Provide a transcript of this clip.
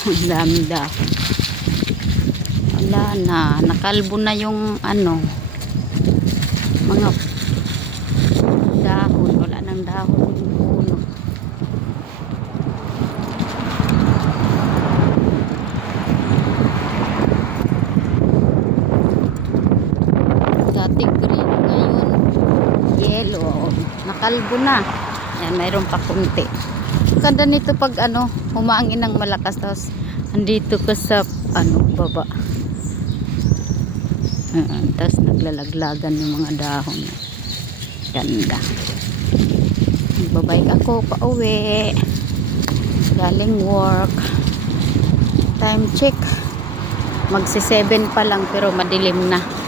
Ang dami dahon. Wala na. Nakalbo na yung ano. Mga dahon. Wala nang dahon yung puno. Dati green. Ngayon yellow. Nakalbo na. Yan, mayroon pa kunti. Ganda nito pag ano, humangin ng malakas tapos andito ka sa ano, baba. Tapos naglalaglagan yung mga dahon. Ganda. Magbabike ako pa uwi. Galing work. Time check. Magsi 7 pa lang pero madilim na.